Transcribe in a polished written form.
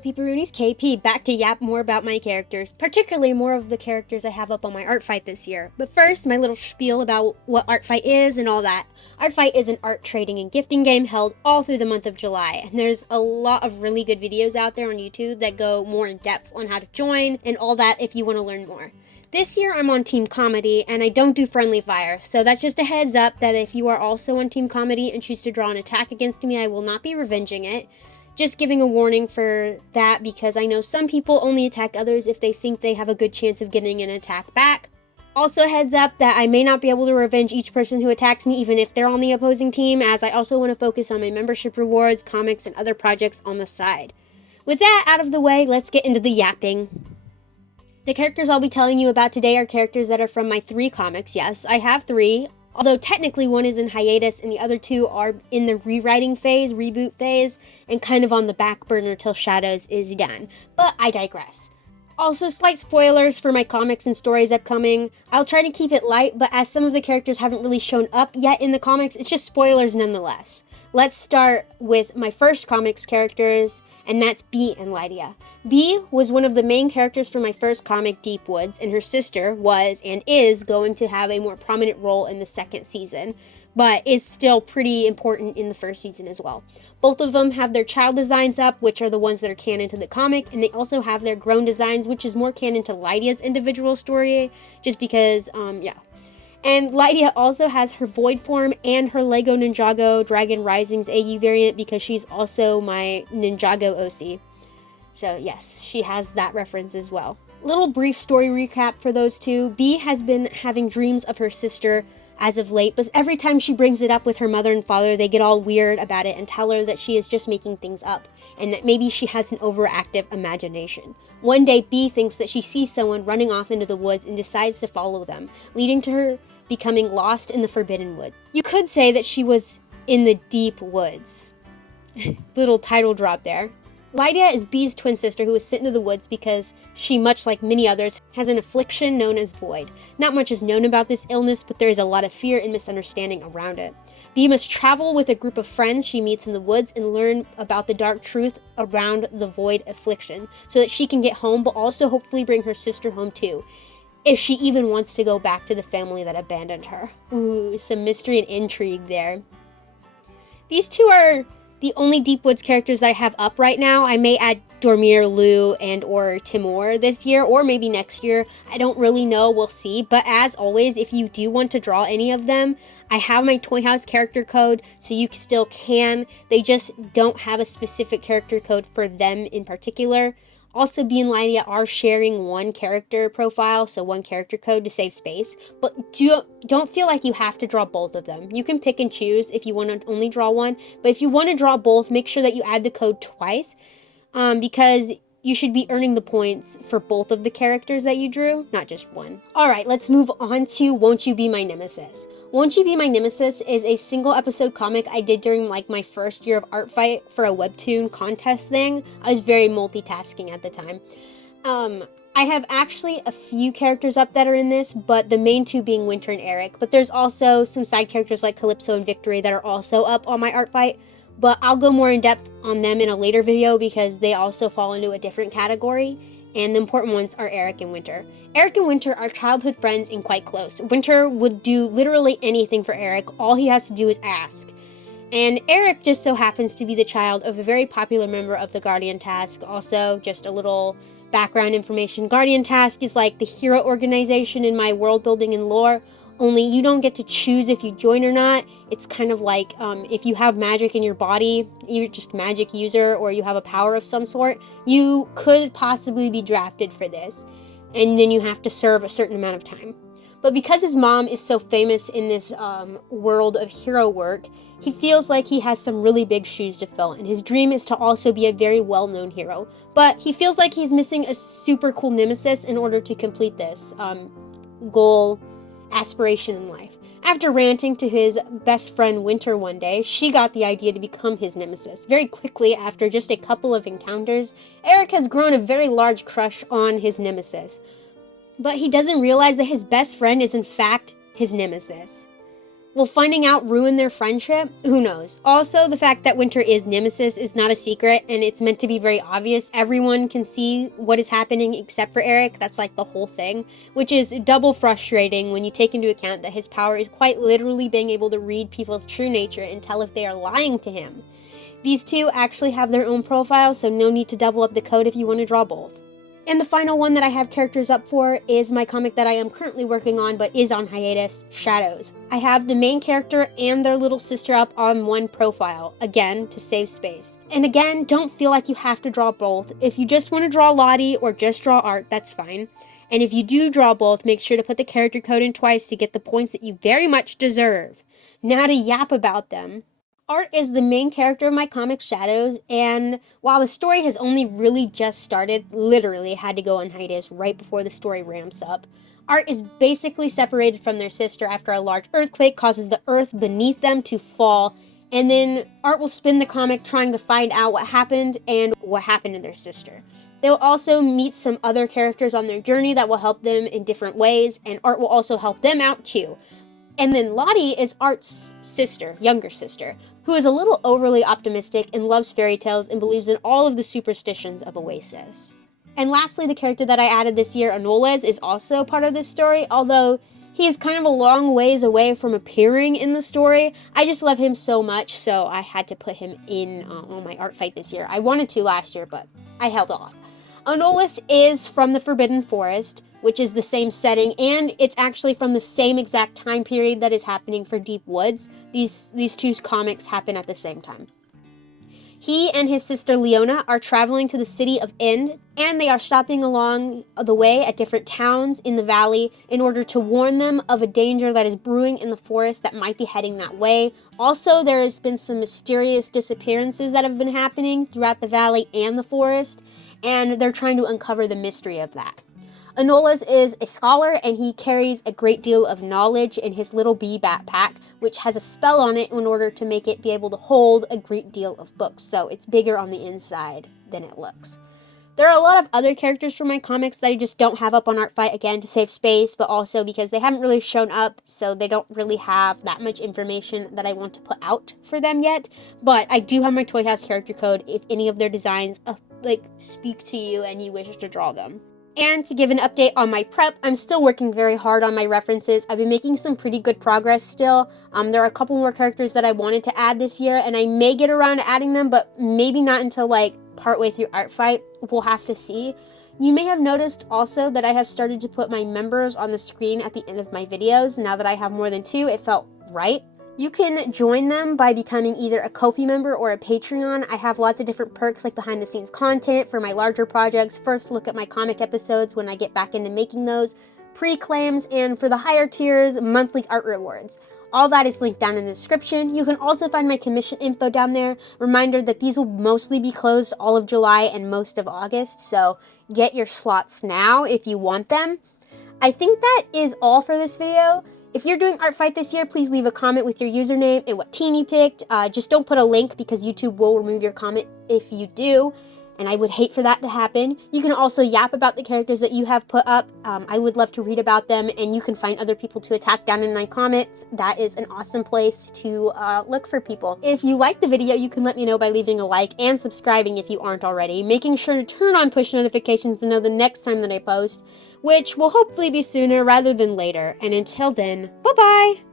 Peeperoonies, KP, back to yap more about my characters, particularly more of the characters I have up on my Artfight this year. But first, my little spiel about what Artfight is and all that. Artfight is an art trading and gifting game held all through the month of July, and there's a lot of really good videos out there on YouTube that go more in depth on how to join and all that if you want to learn more. This year I'm on Team Comedy, and I don't do Friendly Fire, so that's just a heads up that if you are also on Team Comedy and choose to draw an attack against me, I will not be revenging it. Just giving a warning for that because I know some people only attack others if they think they have a good chance of getting an attack back. Also heads up that I may not be able to revenge each person who attacks me even if they're on the opposing team, as I also want to focus on my membership rewards, comics, and other projects on the side. With that out of the way, let's get into the yapping. The characters I'll be telling you about today are characters that are from my 3 comics. Yes, I have 3. Although technically one is in hiatus and the other 2 are in the rewriting phase, reboot phase, and kind of on the back burner till Shadows is done. But I digress. Also, slight spoilers for my comics and stories upcoming. I'll try to keep it light, but as some of the characters haven't really shown up yet in the comics, it's just spoilers nonetheless. Let's start with my first comics characters, and that's Bee and Lydia. Bee was one of the main characters from my first comic, Deep Woods, and her sister was and is going to have a more prominent role in the second season, but is still pretty important in the first season as well. Both of them have their child designs up, which are the ones that are canon to the comic, and they also have their grown designs, which is more canon to Lydia's individual story, just because, And Lydia also has her Void form and her Lego Ninjago Dragon Risings AU variant because she's also my Ninjago OC. So yes, she has that reference as well. Little brief story recap for those two. Bee has been having dreams of her sister as of late, but every time she brings it up with her mother and father, they get all weird about it and tell her that she is just making things up, and that maybe she has an overactive imagination. One day, Bee thinks that she sees someone running off into the woods and decides to follow them, leading to her becoming lost in the Forbidden Wood. You could say that she was in the deep woods. Little title drop there. Lydia is Bee's twin sister who is sent into the woods because she, much like many others, has an affliction known as Void. Not much is known about this illness, but there is a lot of fear and misunderstanding around it. Bee must travel with a group of friends she meets in the woods and learn about the dark truth around the Void affliction so that she can get home, but also hopefully bring her sister home too, if she even wants to go back to the family that abandoned her. Ooh, some mystery and intrigue there. These two are the only Deep Woods characters that I have up right now. I may add Dormir, Lou, and or Timur this year, or maybe next year. I don't really know, we'll see. But as always, if you do want to draw any of them, I have my Toy House character code, so you still can. They just don't have a specific character code for them in particular. Also, Bee and Lydia are sharing one character profile, so one character code to save space, but don't feel like you have to draw both of them. You can pick and choose if you want to only draw one, but if you want to draw both, make sure that you add the code twice, because you should be earning the points for both of the characters that you drew, not just one. Alright, let's move on to Won't You Be My Nemesis. Won't You Be My Nemesis is a single episode comic I did during my first year of Artfight for a webtoon contest thing. I was very multitasking at the time. I have actually a few characters up that are in this, but the main 2 being Winter and Eric, but there's also some side characters like Calypso and Victory that are also up on my Artfight. But I'll go more in depth on them in a later video because they also fall into a different category, and the important ones are Eric and Winter. Eric and Winter are childhood friends and quite close. Winter would do literally anything for Eric. All he has to do is ask. And Eric just so happens to be the child of a very popular member of the Guardian Task. Also, just a little background information. Guardian Task is like the hero organization in my world building and lore. Only you don't get to choose if you join or not. It's kind of like if you have magic in your body, you're just a magic user, or you have a power of some sort, you could possibly be drafted for this. And then you have to serve a certain amount of time. But because his mom is so famous in this world of hero work, he feels like he has some really big shoes to fill. And his dream is to also be a very well-known hero. But he feels like he's missing a super cool nemesis in order to complete this goal, aspiration in life. After ranting to his best friend Winter one day, she got the idea to become his nemesis. Very quickly, after just a couple of encounters, Eric has grown a very large crush on his nemesis. But he doesn't realize that his best friend is in fact his nemesis. Will finding out ruin their friendship? Who knows? Also, the fact that Winter is Nemesis is not a secret, and it's meant to be very obvious. Everyone can see what is happening except for Eric. That's like the whole thing, which is double frustrating when you take into account that his power is quite literally being able to read people's true nature and tell if they are lying to him. These two actually have their own profiles, so no need to double up the code if you want to draw both. And the final one that I have characters up for is my comic that I am currently working on but is on hiatus, Shadows. I have the main character and their little sister up on one profile, again, to save space. And again, don't feel like you have to draw both. If you just want to draw Lottie or just draw Art, that's fine. And if you do draw both, make sure to put the character code in twice to get the points that you very much deserve. Now to yap about them. Art is the main character of my comic Shadows, and while the story has only really just started, literally had to go on hiatus right before the story ramps up, Art is basically separated from their sister after a large earthquake causes the earth beneath them to fall, and then Art will spin the comic trying to find out what happened and what happened to their sister. They will also meet some other characters on their journey that will help them in different ways, and Art will also help them out too. And then Lottie is Art's sister, younger sister, who is a little overly optimistic and loves fairy tales and believes in all of the superstitions of Oasis. And lastly, the character that I added this year, Anoles, is also part of this story, although he is kind of a long ways away from appearing in the story. I just love him so much, so I had to put him in on my Artfight this year. I wanted to last year, but I held off. Anoles is from the Forbidden Forest, which is the same setting, and it's actually from the same exact time period that is happening for Deep Woods. These two comics happen at the same time. He and his sister Leona are traveling to the city of End, and they are stopping along the way at different towns in the valley in order to warn them of a danger that is brewing in the forest that might be heading that way. Also, there has been some mysterious disappearances that have been happening throughout the valley and the forest, and they're trying to uncover the mystery of that. Anoles is a scholar, and he carries a great deal of knowledge in his little bee backpack, which has a spell on it in order to make it be able to hold a great deal of books, so it's bigger on the inside than it looks. There are a lot of other characters from my comics that I just don't have up on Artfight, again, to save space, but also because they haven't really shown up, so they don't really have that much information that I want to put out for them yet. But I do have my Toy House character code if any of their designs speak to you and you wish to draw them. And to give an update on my prep, I'm still working very hard on my references. I've been making some pretty good progress still. There are a couple more characters that I wanted to add this year, and I may get around to adding them, but maybe not until partway through Artfight. We'll have to see. You may have noticed also that I have started to put my members on the screen at the end of my videos. Now that I have more than 2, it felt right. You can join them by becoming either a Ko-fi member or a Patreon. I have lots of different perks like behind the scenes content for my larger projects, first look at my comic episodes when I get back into making those, pre-claims, and for the higher tiers, monthly art rewards. All that is linked down in the description. You can also find my commission info down there. Reminder that these will mostly be closed all of July and most of August, so get your slots now if you want them. I think that is all for this video. If you're doing Artfight this year, please leave a comment with your username and what team you picked. Just don't put a link because YouTube will remove your comment if you do, and I would hate for that to happen. You can also yap about the characters that you have put up. I would love to read about them, and you can find other people to attack down in my comments. That is an awesome place to look for people. If you like the video, you can let me know by leaving a like and subscribing if you aren't already, making sure to turn on push notifications to know the next time that I post, which will hopefully be sooner rather than later. And until then, bye-bye!